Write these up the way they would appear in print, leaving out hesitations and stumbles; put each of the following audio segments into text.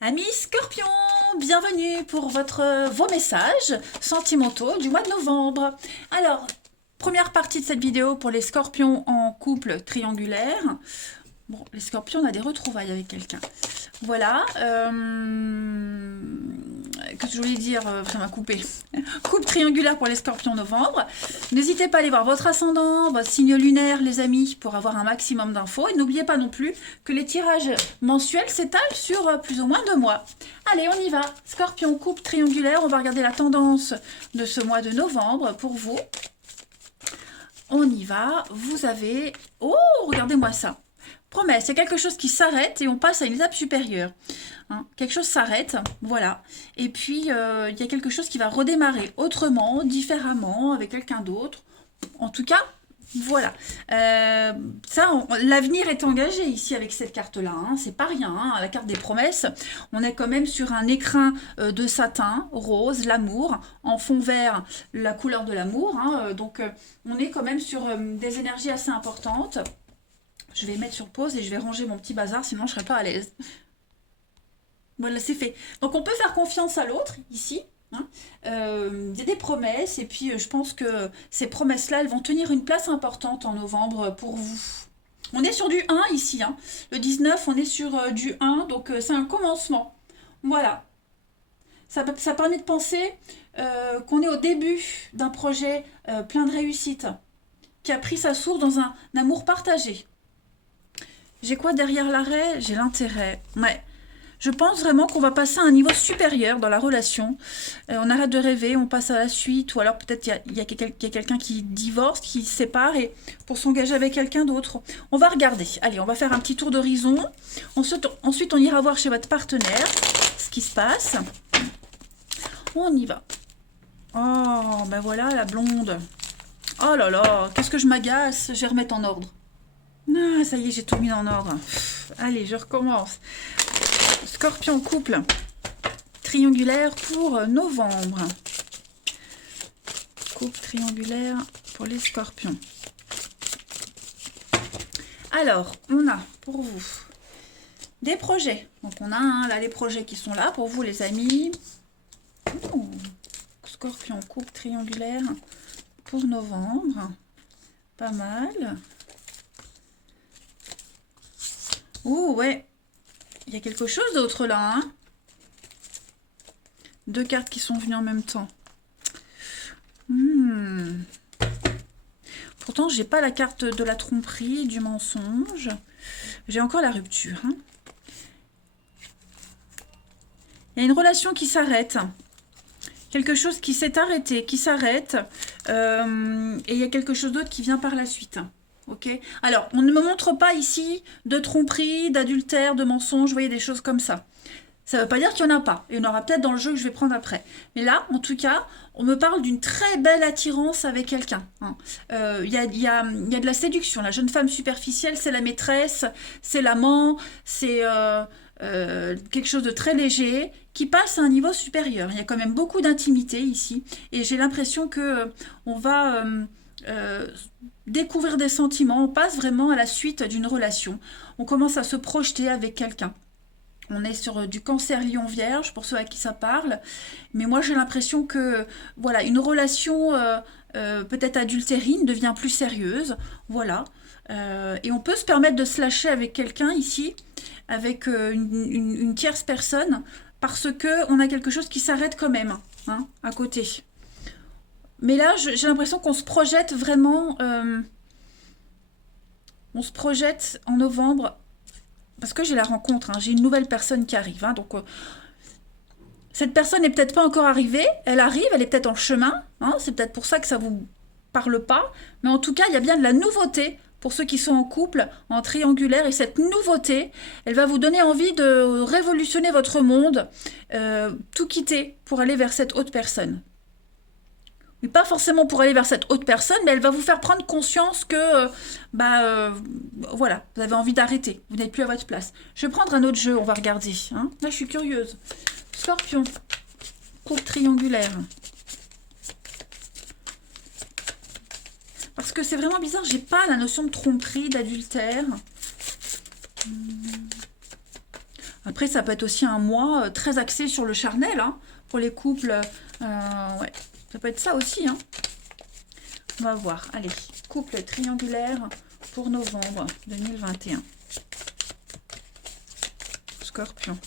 Amis Scorpions, bienvenue pour vos messages sentimentaux du mois de novembre. Alors, première partie de cette vidéo pour les Scorpions en couple triangulaire. Bon, les Scorpions, on a des retrouvailles avec quelqu'un. Voilà. Qu'est-ce que je voulais dire? Ça m'a coupé. Couple triangulaire pour les Scorpions en novembre. N'hésitez pas à aller voir votre ascendant, votre signe lunaire, les amis, pour avoir un maximum d'infos. Et n'oubliez pas non plus que les tirages mensuels s'étalent sur plus ou moins 2 mois. Allez, on y va. Scorpion, couple triangulaire. On va regarder la tendance de ce mois de novembre pour vous. On y va. Vous avez... Oh, regardez-moi ça. Promesse, il y a quelque chose qui s'arrête et on passe à une étape supérieure. Hein, quelque chose s'arrête, voilà. Et puis, il y a quelque chose qui va redémarrer autrement, différemment, avec quelqu'un d'autre. En tout cas, voilà. L'avenir est engagé ici avec cette carte-là. Hein, c'est pas rien. Hein, la carte des promesses, on est quand même sur un écrin de satin, rose, l'amour, en fond vert, la couleur de l'amour. Hein, donc, on est quand même sur des énergies assez importantes. Je vais mettre sur pause et je vais ranger mon petit bazar, sinon je ne serai pas à l'aise. Voilà, c'est fait. Donc on peut faire confiance à l'autre, ici. Hein. Il y a des promesses, et puis je pense que ces promesses-là, elles vont tenir une place importante en novembre pour vous. On est sur du 1 ici. Hein. Le 19, on est sur du 1, donc c'est un commencement. Voilà. Ça permet de penser qu'on est au début d'un projet plein de réussite, qui a pris sa source dans un amour partagé. J'ai quoi derrière l'arrêt? J'ai l'intérêt. Ouais. Je pense vraiment qu'on va passer à un niveau supérieur dans la relation. On arrête de rêver, on passe à la suite. Ou alors peut-être il y a quelqu'un qui divorce, qui se sépare et pour s'engager avec quelqu'un d'autre. On va regarder. Allez, on va faire un petit tour d'horizon. Ensuite, on ira voir chez votre partenaire ce qui se passe. On y va. Oh, ben voilà la blonde. Oh là là, qu'est-ce que je m'agace. Je vais remettre en ordre. Ah, ça y est, j'ai tout mis en ordre. Allez, je recommence. Scorpion couple triangulaire pour novembre. Couple triangulaire pour les scorpions. Alors, on a pour vous des projets. Donc, on a là les projets qui sont là pour vous, les amis. Oh, scorpion couple triangulaire pour novembre. Pas mal. Oh ouais, il y a quelque chose d'autre là. Hein, 2 cartes qui sont venues en même temps. Pourtant, j'ai pas la carte de la tromperie, du mensonge. J'ai encore la rupture. Hein. Il y a une relation qui s'arrête. Quelque chose qui s'est arrêté, qui s'arrête. Et il y a quelque chose d'autre qui vient par la suite. Ok. Alors, on ne me montre pas ici de tromperie, d'adultère, de mensonge, vous voyez, des choses comme ça. Ça ne veut pas dire qu'il n'y en a pas. Il y en aura peut-être dans le jeu que je vais prendre après. Mais là, en tout cas, on me parle d'une très belle attirance avec quelqu'un. Hein. Y a de la séduction. La jeune femme superficielle, c'est la maîtresse, c'est l'amant, c'est quelque chose de très léger qui passe à un niveau supérieur. Il y a quand même beaucoup d'intimité ici. Et j'ai l'impression que on va... découvrir des sentiments, on passe vraiment à la suite d'une relation. On commence à se projeter avec quelqu'un. On est sur du cancer lion vierge, pour ceux à qui ça parle. Mais moi, j'ai l'impression que voilà, une relation peut-être adultérine devient plus sérieuse. Voilà. Et on peut se permettre de se lâcher avec quelqu'un ici, avec une tierce personne, parce qu'on a quelque chose qui s'arrête quand même, hein, à côté. Mais là, j'ai l'impression qu'on se projette vraiment... on se projette en novembre, parce que j'ai la rencontre, hein, j'ai une nouvelle personne qui arrive. Hein, donc, cette personne n'est peut-être pas encore arrivée, elle arrive, elle est peut-être en chemin. Hein, c'est peut-être pour ça que ça vous parle pas. Mais en tout cas, il y a bien de la nouveauté pour ceux qui sont en couple, en triangulaire. Et cette nouveauté, elle va vous donner envie de révolutionner votre monde, tout quitter pour aller vers cette autre personne. Mais pas forcément pour aller vers cette autre personne, mais elle va vous faire prendre conscience que, voilà, vous avez envie d'arrêter, vous n'êtes plus à votre place. Je vais prendre un autre jeu, on va regarder. Hein. Là, je suis curieuse. Scorpion, couple triangulaire. Parce que c'est vraiment bizarre, j'ai pas la notion de tromperie, d'adultère. Après, ça peut être aussi un mois très axé sur le charnel, hein, pour les couples. Ouais, ça peut être ça aussi, hein. On va voir. Allez, couple triangulaire pour novembre 2021. Scorpion.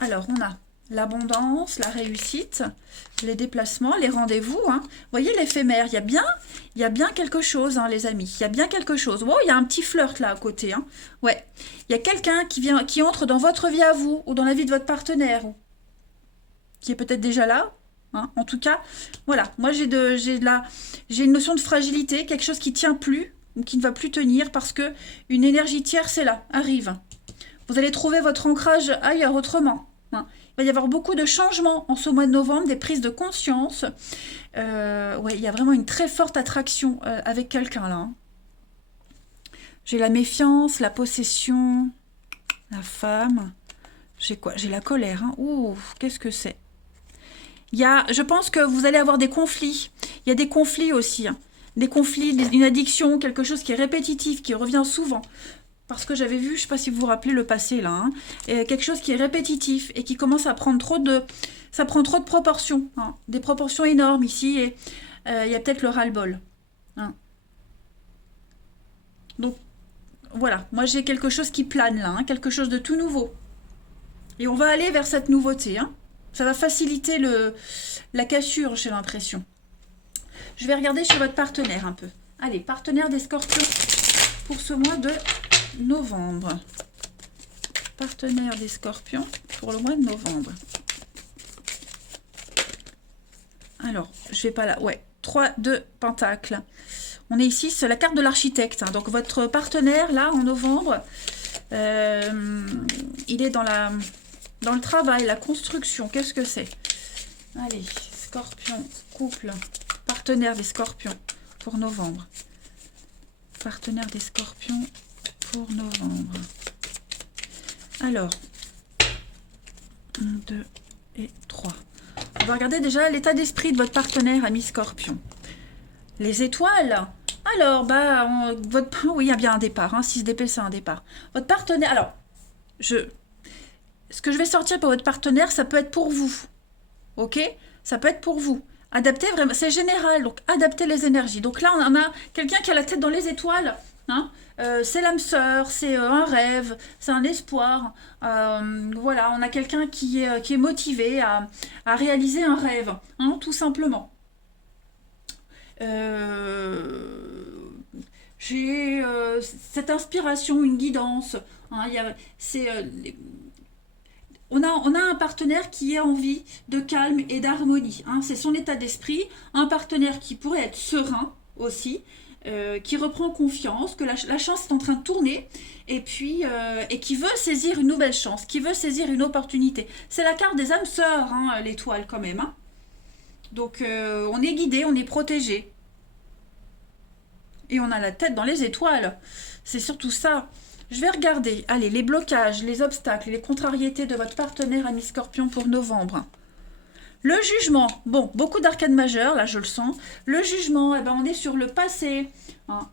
Alors, on a l'abondance, la réussite, les déplacements, les rendez-vous. Hein. Vous voyez l'éphémère, il y a bien quelque chose, hein, les amis. Il y a bien quelque chose. Oh, il y a un petit flirt là à côté. Hein. Ouais. Il y a quelqu'un qui entre dans votre vie à vous, ou dans la vie de votre partenaire, qui est peut-être déjà là. Hein. En tout cas, voilà. Moi, j'ai une notion de fragilité, quelque chose qui ne tient plus, ou qui ne va plus tenir, parce que une énergie tierce est là, arrive. Vous allez trouver votre ancrage ailleurs, autrement. Hein. Il va y avoir beaucoup de changements en ce mois de novembre, des prises de conscience. Ouais, il y a vraiment une très forte attraction avec quelqu'un là. Hein. J'ai la méfiance, la possession, la femme. J'ai quoi? J'ai la colère. Hein. Ouh, qu'est-ce que c'est? Je pense que vous allez avoir des conflits. Il y a des conflits aussi. Hein. Des conflits, une addiction, quelque chose qui est répétitif, qui revient souvent. Parce que j'avais vu, je ne sais pas si vous vous rappelez le passé là, hein, quelque chose qui est répétitif et qui commence à prendre trop de... Ça prend trop de proportions, hein, des proportions énormes ici, et il y a peut-être le ras-le-bol. Hein. Donc, voilà, moi j'ai quelque chose qui plane là, hein, quelque chose de tout nouveau. Et on va aller vers cette nouveauté. Hein. Ça va faciliter la cassure, j'ai l'impression. Je vais regarder chez votre partenaire un peu. Allez, partenaire des Scorpions pour ce mois de novembre. Partenaire des Scorpions pour le mois de novembre. Alors, je vais pas là. Ouais, 3 de Pentacles. On est ici, c'est la carte de l'architecte. Hein. Donc, votre partenaire, là, en novembre, il est dans le travail, la construction. Qu'est-ce que c'est? Allez, Scorpion, couple, partenaire des Scorpions pour novembre. Partenaire des Scorpions pour novembre. Alors, 1, 2 et 3. On va regarder déjà l'état d'esprit de votre partenaire, ami Scorpion. Les étoiles. Alors, oui, il y a bien un départ. Hein, 6 d'épée, c'est un départ. Votre partenaire. Alors, ce que je vais sortir pour votre partenaire, ça peut être pour vous. Ok? Ça peut être pour vous. Adaptez vraiment. C'est général, donc adaptez les énergies. Donc là, on a quelqu'un qui a la tête dans les étoiles. Hein, c'est l'âme sœur, c'est un rêve, c'est un espoir. Voilà, on a quelqu'un qui est motivé à réaliser un rêve, hein, tout simplement. J'ai cette inspiration, une guidance. Hein, on a un partenaire qui a envie de calme et d'harmonie. Hein, c'est son état d'esprit. Un partenaire qui pourrait être serein aussi. Qui reprend confiance, que la chance est en train de tourner, et puis et qui veut saisir une nouvelle chance, qui veut saisir une opportunité. C'est la carte des âmes sœurs, hein, l'étoile quand même. Hein. Donc on est guidé, on est protégé. Et on a la tête dans les étoiles. C'est surtout ça. Je vais regarder, allez, les blocages, les obstacles, les contrariétés de votre partenaire ami Scorpion pour novembre. Le jugement, bon, beaucoup d'arcades majeures, là je le sens. Le jugement, eh ben, on est sur le passé. Hein,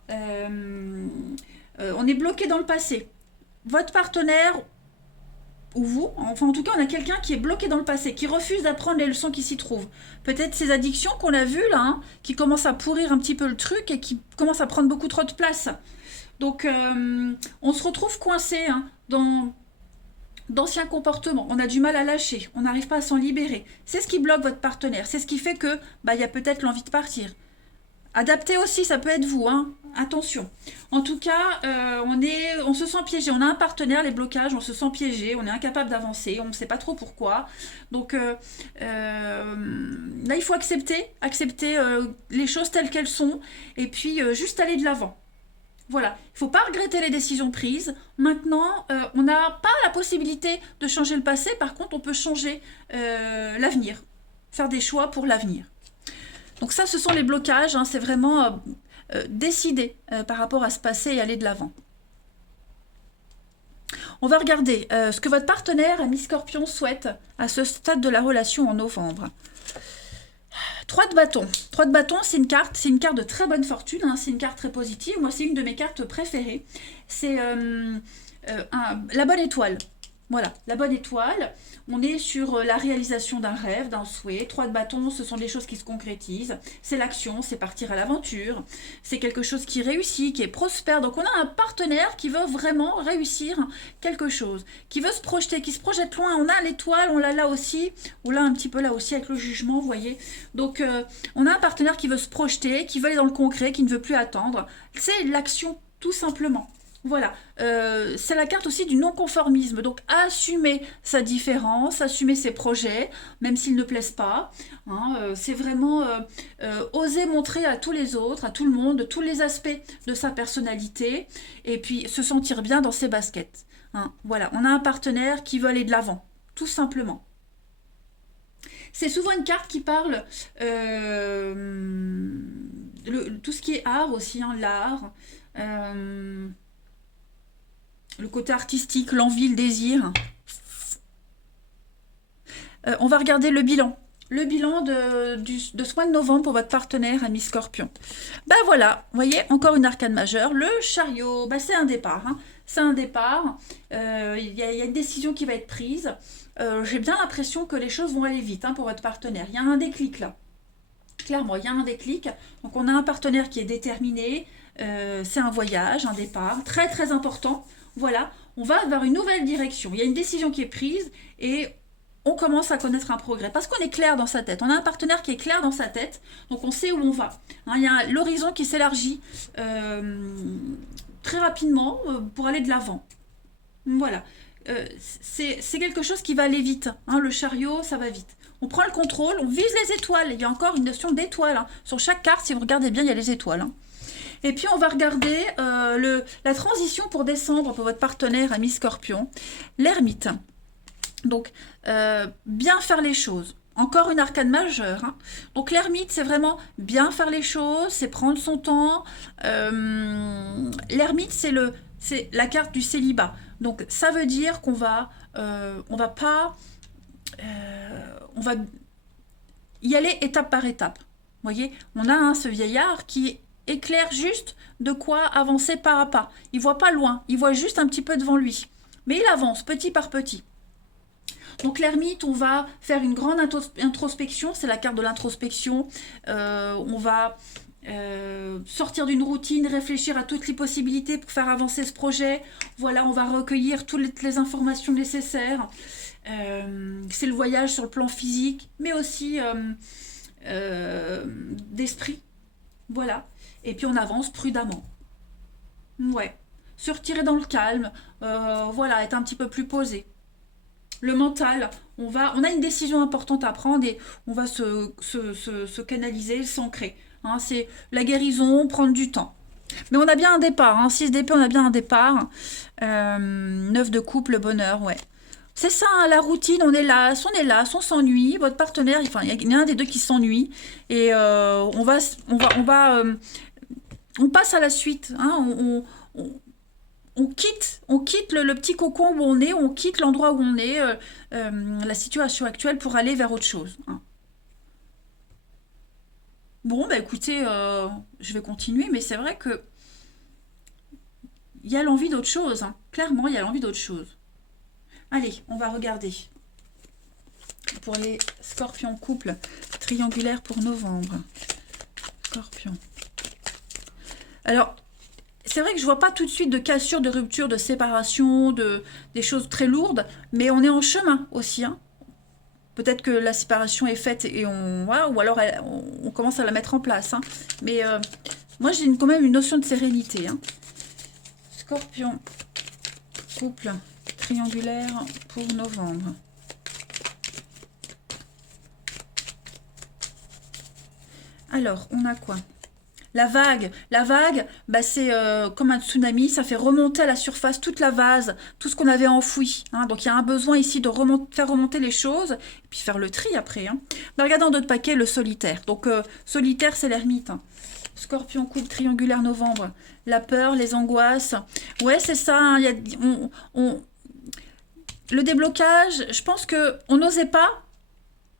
on est bloqué dans le passé. Votre partenaire, ou vous, enfin en tout cas on a quelqu'un qui est bloqué dans le passé, qui refuse d'apprendre les leçons qui s'y trouvent. Peut-être ces addictions qu'on a vues là, hein, qui commencent à pourrir un petit peu le truc et qui commencent à prendre beaucoup trop de place. Donc on se retrouve coincé, hein, dans d'anciens comportements, on a du mal à lâcher, on n'arrive pas à s'en libérer. C'est ce qui bloque votre partenaire, c'est ce qui fait que il y a peut-être l'envie de partir. Adaptez aussi, ça peut être vous, hein. Attention. En tout cas, on se sent piégé. On a un partenaire, les blocages, on se sent piégé, on est incapable d'avancer, on ne sait pas trop pourquoi. Donc là, il faut accepter les choses telles qu'elles sont, et puis juste aller de l'avant. Voilà, il ne faut pas regretter les décisions prises. Maintenant, on n'a pas la possibilité de changer le passé. Par contre, on peut changer l'avenir, faire des choix pour l'avenir. Donc ça, ce sont les blocages. Hein, c'est vraiment décider par rapport à ce passé et aller de l'avant. On va regarder ce que votre partenaire, ami Scorpion, souhaite à ce stade de la relation en novembre. 3 de bâton. 3 de bâton, c'est une carte de très bonne fortune, hein, c'est une carte très positive. Moi, c'est une de mes cartes préférées. C'est la bonne étoile. Voilà, la bonne étoile, on est sur la réalisation d'un rêve, d'un souhait. 3 de bâton, ce sont des choses qui se concrétisent. C'est l'action, c'est partir à l'aventure. C'est quelque chose qui réussit, qui est prospère. Donc on a un partenaire qui veut vraiment réussir quelque chose, qui veut se projeter, qui se projette loin. On a l'étoile, on l'a là aussi, ou là un petit peu là aussi avec le jugement, vous voyez. Donc on a un partenaire qui veut se projeter, qui veut aller dans le concret, qui ne veut plus attendre. C'est l'action tout simplement. Voilà, c'est la carte aussi du non-conformisme. Donc, assumer sa différence, assumer ses projets, même s'ils ne plaisent pas. Hein, c'est vraiment oser montrer à tous les autres, à tout le monde, tous les aspects de sa personnalité et puis se sentir bien dans ses baskets. Hein, voilà, on a un partenaire qui veut aller de l'avant, tout simplement. C'est souvent une carte qui parle tout ce qui est art aussi, hein, l'art. Le côté artistique, l'envie, le désir. On va regarder le bilan. Le bilan de ce mois de novembre pour votre partenaire, ami Scorpion. Ben voilà, vous voyez, encore une arcane majeure. Le chariot, ben c'est un départ. Hein. C'est un départ. Il y a une décision qui va être prise. J'ai bien l'impression que les choses vont aller vite, hein, pour votre partenaire. Il y a un déclic là. Clairement, il y a un déclic. Donc on a un partenaire qui est déterminé. C'est un voyage, un départ. Très très important. Voilà, on va vers une nouvelle direction. Il y a une décision qui est prise et on commence à connaître un progrès. Parce qu'on est clair dans sa tête. On a un partenaire qui est clair dans sa tête, donc on sait où on va. Hein, il y a l'horizon qui s'élargit très rapidement pour aller de l'avant. Voilà. C'est quelque chose qui va aller vite. Hein, le chariot, ça va vite. On prend le contrôle, on vise les étoiles. Il y a encore une notion d'étoile. Hein. Sur chaque carte, si vous regardez bien, il y a les étoiles. Hein. Et puis, on va regarder la transition pour décembre pour votre partenaire, ami Scorpion. L'ermite. Donc, bien faire les choses. Encore une arcane majeure. Hein. Donc, l'ermite, c'est vraiment bien faire les choses, c'est prendre son temps. L'ermite, c'est la carte du célibat. Donc, ça veut dire qu'on va, on va pas... on va y aller étape par étape. Vous voyez, on a ce vieillard qui éclaire juste de quoi avancer pas à pas. Il voit pas loin, il voit juste un petit peu devant lui. Mais il avance petit par petit. Donc l'ermite, on va faire une grande introspection, c'est la carte de l'introspection. On va sortir d'une routine, réfléchir à toutes les possibilités pour faire avancer ce projet. Voilà, on va recueillir toutes les informations nécessaires. C'est le voyage sur le plan physique, mais aussi d'esprit. Voilà. Et puis on avance prudemment. Ouais. Se retirer dans le calme. Voilà, être un petit peu plus posé. Le mental, on a une décision importante à prendre et on va se canaliser, s'ancrer. Hein, c'est la guérison, prendre du temps. Mais on a bien un départ. Hein, 6 d'épée, on a bien un départ. 9 de coupe, le bonheur, ouais. C'est ça, hein, la routine, on est là, on s'ennuie, votre partenaire, enfin, il y en a un des deux qui s'ennuie, et on passe à la suite, hein, on quitte le petit cocon où on est, on quitte l'endroit où on est, la situation actuelle pour aller vers autre chose. Hein. Bon, bah écoutez, je vais continuer, mais c'est vrai que il y a l'envie d'autre chose, hein. Clairement, il y a l'envie d'autre chose. Allez, on va regarder pour les scorpions couple triangulaire pour novembre. Scorpion. Alors, c'est vrai que je vois pas tout de suite de cassure, de rupture, de séparation, des choses très lourdes, mais on est en chemin aussi. Hein. Peut-être que la séparation est faite et voilà, ou alors on commence à la mettre en place. Hein. Mais moi, j'ai quand même une notion de sérénité. Hein. Scorpion couple triangulaire pour novembre. Alors, on a quoi? La vague, bah c'est comme un tsunami, ça fait remonter à la surface toute la vase, tout ce qu'on avait enfoui. Hein. Donc il y a un besoin ici de faire remonter les choses, et puis faire le tri après. Hein. Mais regardez dans d'autres paquets le solitaire. Donc solitaire, c'est l'ermite. Hein. Scorpion couple triangulaire novembre. La peur, les angoisses. Ouais, c'est ça. Hein. Le déblocage, je pense qu'on n'osait pas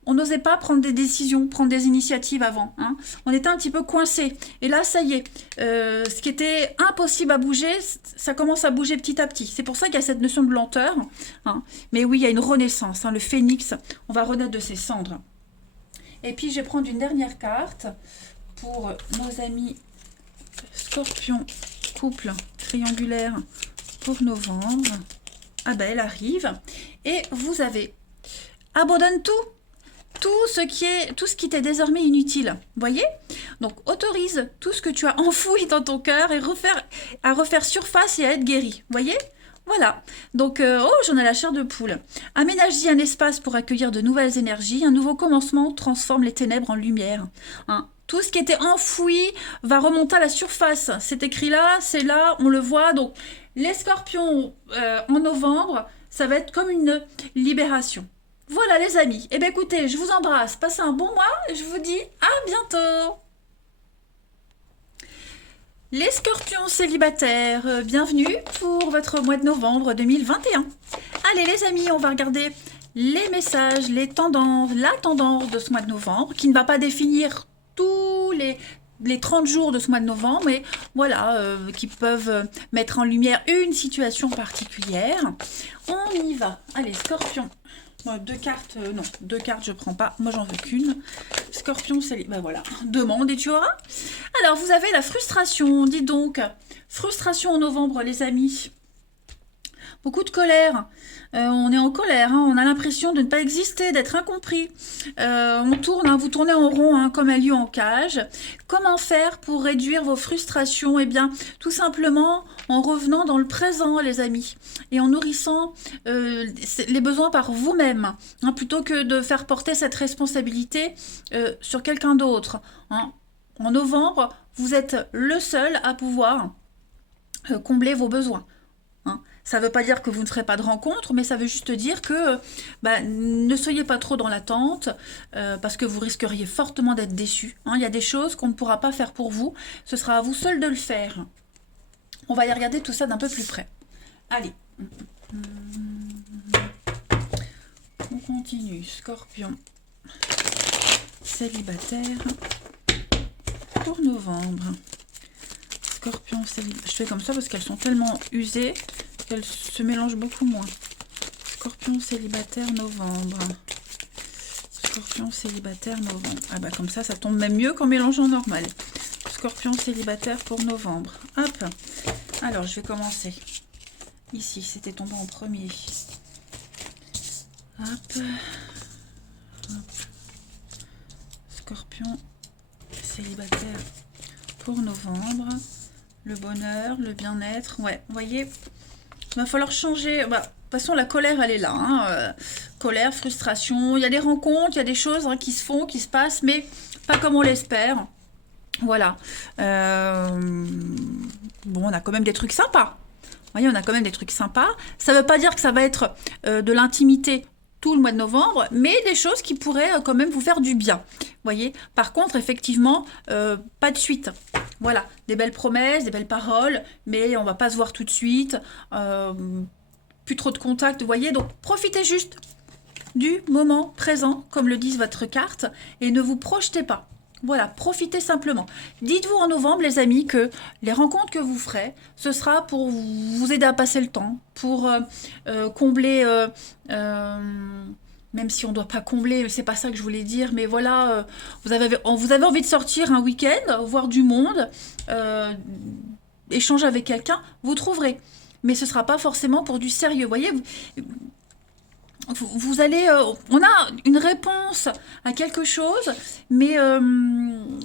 on n'osait pas prendre des décisions, prendre des initiatives avant. Hein. On était un petit peu coincé. Et là, ça y est, ce qui était impossible à bouger, ça commence à bouger petit à petit. C'est pour ça qu'il y a cette notion de lenteur. Hein. Mais oui, il y a une renaissance. Hein. Le phénix, on va renaître de ses cendres. Et puis, je vais prendre une dernière carte pour nos amis Scorpion, couple triangulaire pour novembre. Ah ben, elle arrive. Et vous avez abandonne tout ce qui t'est désormais inutile. Voyez? Donc, autorise tout ce que tu as enfoui dans ton cœur et à refaire surface et à être guéri. Voyez? Voilà. Donc, oh, j'en ai la chair de poule. Aménage-y un espace pour accueillir de nouvelles énergies. Un nouveau commencement transforme les ténèbres en lumière. Hein? Tout ce qui était enfoui va remonter à la surface. C'est écrit là, c'est là, on le voit. Donc, les scorpions en novembre, ça va être comme une libération. Voilà les amis. Eh bien écoutez, je vous embrasse. Passez un bon mois et je vous dis à bientôt. Les scorpions célibataires, bienvenue pour votre mois de novembre 2021. Allez les amis, on va regarder les messages, les tendances, la tendance de ce mois de novembre qui ne va pas définir tous les 30 jours de ce mois de novembre, mais voilà, qui peuvent mettre en lumière une situation particulière. On y va. Allez, scorpion. Bon, deux cartes je prends pas. Moi, j'en veux qu'une. Scorpion, c'est... Ben voilà, demande et tu auras. Alors, vous avez la frustration. Dites donc, frustration en novembre, les amis. Beaucoup de colère. On est en colère, hein. On a l'impression de ne pas exister, d'être incompris. On tourne, hein, vous tournez en rond, hein, comme un lion en cage. Comment faire pour réduire vos frustrations? Eh bien, tout simplement en revenant dans le présent, les amis, et en nourrissant les besoins par vous-même, hein, plutôt que de faire porter cette responsabilité sur quelqu'un d'autre. Hein. En novembre, vous êtes le seul à pouvoir combler vos besoins. Hein. Ça ne veut pas dire que vous ne ferez pas de rencontres, mais ça veut juste dire que ne soyez pas trop dans l'attente, parce que vous risqueriez fortement d'être déçus. Hein. Il y a des choses qu'on ne pourra pas faire pour vous. Ce sera à vous seul de le faire. On va y regarder tout ça d'un peu plus près. Allez. On continue. Scorpion. Célibataire. Pour novembre. Scorpion célibataire. Je fais comme ça parce qu'elles sont tellement usées qu'elles se mélangent beaucoup moins. Scorpion célibataire novembre. Scorpion célibataire novembre. Ah bah comme ça tombe même mieux qu'en mélangeant normal. Scorpion célibataire pour novembre. Hop. Alors je vais commencer. Ici, c'était tombé en premier. Hop. Hop. Scorpion célibataire pour novembre. Le bonheur, le bien-être. Ouais, vous voyez, il va falloir changer. Bah, de toute façon, la colère, elle est là. Hein. Colère, frustration. Il y a des rencontres, il y a des choses qui se font, qui se passent, mais pas comme on l'espère. Voilà. Bon, on a quand même des trucs sympas. Vous voyez, on a quand même des trucs sympas. Ça ne veut pas dire que ça va être de l'intimité tout le mois de novembre, mais des choses qui pourraient quand même vous faire du bien. Vous voyez. Par contre, effectivement, pas de suite. Voilà, des belles promesses, des belles paroles, mais on va pas se voir tout de suite. Plus trop de contact, vous voyez. Donc, profitez juste du moment présent, comme le disent votre carte, et ne vous projetez pas. Voilà, profitez simplement. Dites-vous en novembre, les amis, que les rencontres que vous ferez, ce sera pour vous aider à passer le temps, pour combler, même si on ne doit pas combler, c'est pas ça que je voulais dire, mais voilà, vous avez envie de sortir un week-end, voir du monde, échanger avec quelqu'un, vous trouverez. Mais ce ne sera pas forcément pour du sérieux. Vous voyez, vous allez, on a une réponse à quelque chose, mais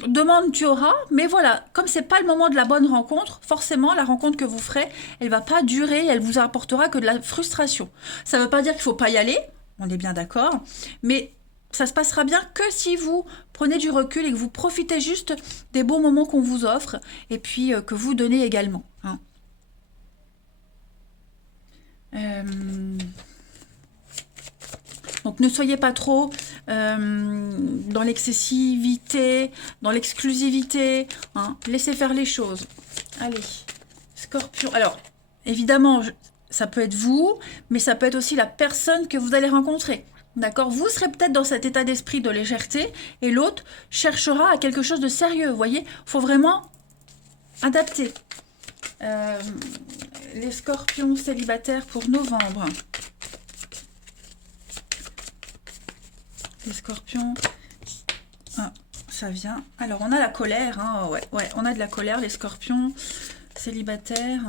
demande tu auras, mais voilà, comme c'est pas le moment de la bonne rencontre, forcément la rencontre que vous ferez, elle va pas durer, elle vous apportera que de la frustration. Ça veut pas dire qu'il faut pas y aller, on est bien d'accord, mais ça se passera bien que si vous prenez du recul et que vous profitez juste des beaux moments qu'on vous offre, et puis que vous donnez également. Hein. Donc ne soyez pas trop dans l'excessivité, dans l'exclusivité. Hein. Laissez faire les choses. Allez, Scorpion. Alors, évidemment, ça peut être vous, mais ça peut être aussi la personne que vous allez rencontrer. D'accord? Vous serez peut-être dans cet état d'esprit de légèreté et l'autre cherchera à quelque chose de sérieux. Vous voyez? Il faut vraiment adapter. Euh, les scorpions célibataires pour novembre. Les scorpions... Ah, ça vient. Alors, on a la colère. Hein, ouais, on a de la colère, les scorpions célibataires.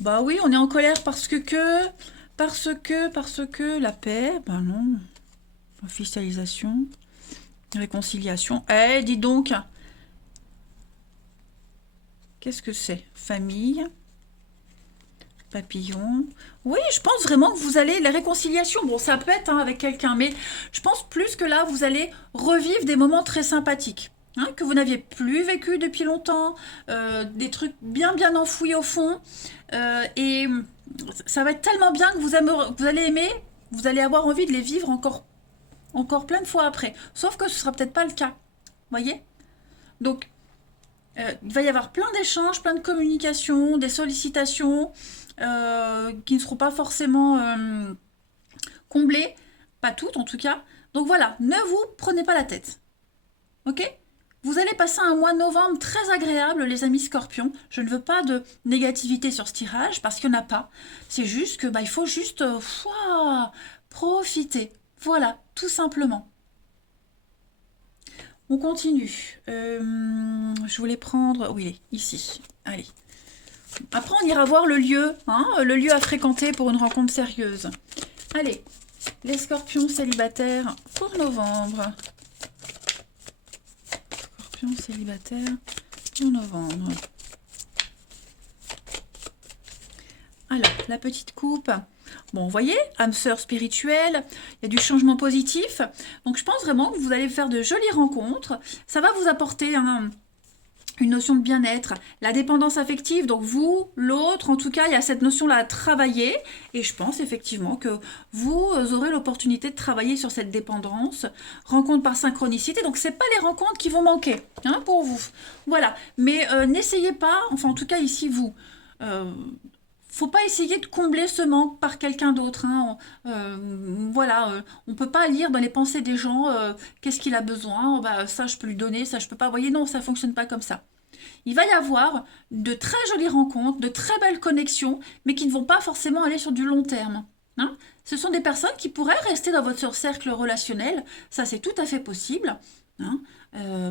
Bah oui, on est en colère parce que la paix, ben non. Officialisation, réconciliation. Eh, dis donc. Qu'est-ce que c'est? Famille, papillon. Oui, je pense vraiment que vous allez... La réconciliation, bon, ça peut être hein, avec quelqu'un, mais je pense plus que là, vous allez revivre des moments très sympathiques. Hein, que vous n'aviez plus vécu depuis longtemps, des trucs bien bien enfouis au fond, et ça va être tellement bien que vous allez aimer, vous allez avoir envie de les vivre encore plein de fois après. Sauf que ce sera peut-être pas le cas, voyez. Donc, il va y avoir plein d'échanges, plein de communications, des sollicitations qui ne seront pas forcément comblées, pas toutes en tout cas. Donc voilà, ne vous prenez pas la tête, ok? Vous allez passer un mois de novembre très agréable, les amis scorpions. Je ne veux pas de négativité sur ce tirage parce qu'il n'y en a pas. C'est juste que il faut juste profiter. Voilà, tout simplement. On continue. Je voulais prendre... Oui, il est ici. Allez. Après, on ira voir le lieu, hein, le lieu à fréquenter pour une rencontre sérieuse. Allez, les scorpions célibataires pour novembre. Célibataire en novembre. Alors, la petite coupe. Bon, vous voyez, âme sœur spirituelle, il y a du changement positif. Donc, je pense vraiment que vous allez faire de jolies rencontres. Ça va vous apporter une notion de bien-être, la dépendance affective, donc vous, l'autre, en tout cas, il y a cette notion-là à travailler, et je pense effectivement que vous aurez l'opportunité de travailler sur cette dépendance, rencontre par synchronicité, donc c'est pas les rencontres qui vont manquer, hein, pour vous, voilà, mais n'essayez pas, enfin en tout cas ici vous, faut pas essayer de combler ce manque par quelqu'un d'autre, hein. Voilà, on peut pas lire dans les pensées des gens qu'est-ce qu'il a besoin, ça je peux lui donner, ça je peux pas, vous voyez, non, ça fonctionne pas comme ça. Il va y avoir de très jolies rencontres, de très belles connexions, mais qui ne vont pas forcément aller sur du long terme, hein. Ce sont des personnes qui pourraient rester dans votre cercle relationnel, ça c'est tout à fait possible, hein.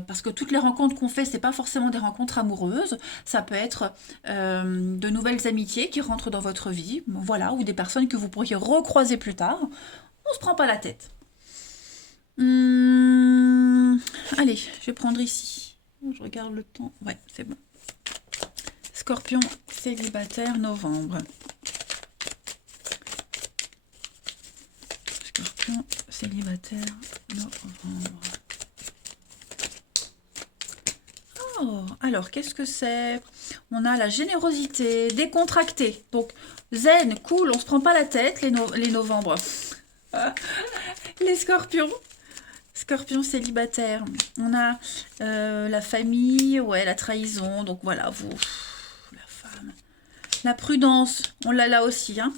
Parce que toutes les rencontres qu'on fait, c'est pas forcément des rencontres amoureuses, ça peut être de nouvelles amitiés qui rentrent dans votre vie, voilà, ou des personnes que vous pourriez recroiser plus tard. On se prend pas la tête. Allez, je vais prendre ici. Je regarde le temps. Ouais, c'est bon. Scorpion célibataire, novembre. Scorpion célibataire, novembre. Oh, alors, qu'est-ce que c'est? On a la générosité, décontracté. Donc, zen, cool, on se prend pas la tête, les novembres. Les scorpions. Scorpion célibataire. On a la famille, ouais, la trahison. Donc voilà, vous, la femme. La prudence, on l'a là aussi, hein.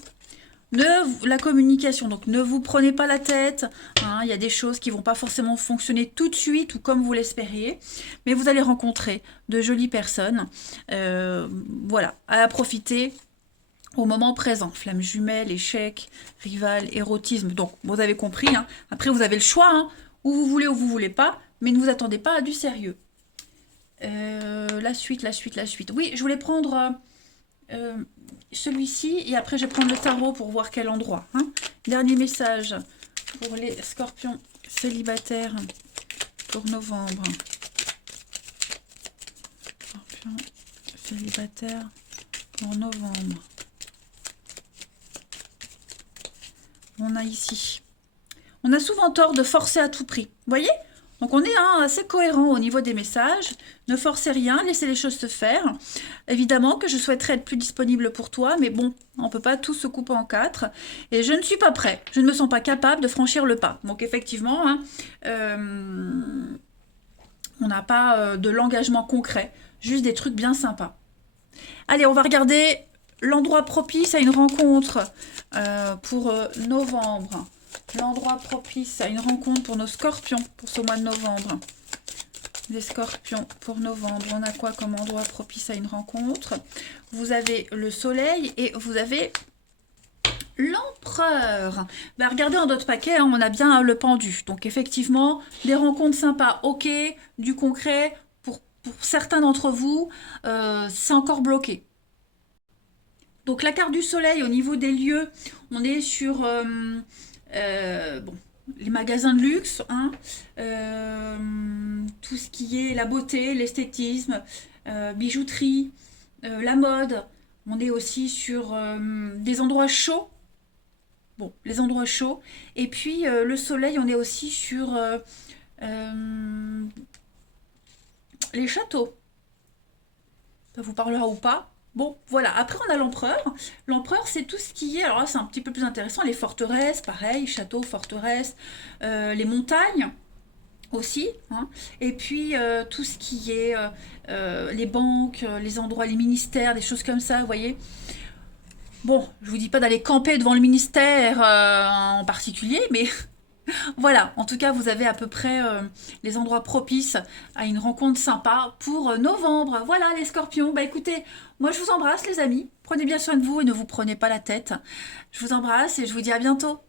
La communication, donc ne vous prenez pas la tête, hein, il y a des choses qui vont pas forcément fonctionner tout de suite ou comme vous l'espériez, mais vous allez rencontrer de jolies personnes, voilà, à profiter au moment présent. Flamme jumelle, échec, rival, érotisme, donc vous avez compris, hein. Après vous avez le choix, hein, où vous voulez ou vous voulez pas, mais ne vous attendez pas à du sérieux. La suite. Oui, je voulais prendre... celui-ci et après je vais prendre le tarot pour voir quel endroit, hein. Dernier message pour les scorpions célibataires pour novembre. Scorpion célibataire pour novembre. On a ici, on a souvent tort de forcer à tout prix, vous voyez. Donc on est assez cohérent au niveau des messages. Ne forcez rien, laissez les choses se faire. Évidemment que je souhaiterais être plus disponible pour toi, mais bon, on ne peut pas tout se couper en quatre. Et je ne suis pas prêt, je ne me sens pas capable de franchir le pas. Donc effectivement, hein, on n'a pas de l'engagement concret, juste des trucs bien sympas. Allez, on va regarder l'endroit propice à une rencontre pour novembre. l'endroit propice à une rencontre pour nos scorpions pour ce mois de novembre. Les scorpions pour novembre, on a quoi comme endroit propice à une rencontre? Vous avez le soleil et vous avez l'empereur. Bah, regardez en d'autres paquets, hein, on a bien le pendu. Donc effectivement, des rencontres sympas, ok, du concret. Pour certains d'entre vous, c'est encore bloqué. Donc la carte du soleil, au niveau des lieux, on est sur bon, les magasins de luxe, hein, tout ce qui est la beauté, l'esthétisme, bijouterie, la mode. On est aussi sur des endroits chauds. Bon, les endroits chauds. Et puis le soleil, on est aussi sur euh, les châteaux. Ça vous parlera ou pas? Bon, voilà. Après, on a l'empereur. L'empereur, c'est tout ce qui est... Alors là, c'est un petit peu plus intéressant. Les forteresses, pareil, châteaux, forteresses, les montagnes aussi, hein. Et puis, tout ce qui est les banques, les endroits, les ministères, des choses comme ça, vous voyez. Bon, je vous dis pas d'aller camper devant le ministère en particulier, mais voilà, en tout cas, vous avez à peu près les endroits propices à une rencontre sympa pour novembre. Voilà, les scorpions. Bah écoutez, moi je vous embrasse, les amis. Prenez bien soin de vous et ne vous prenez pas la tête. Je vous embrasse et je vous dis à bientôt.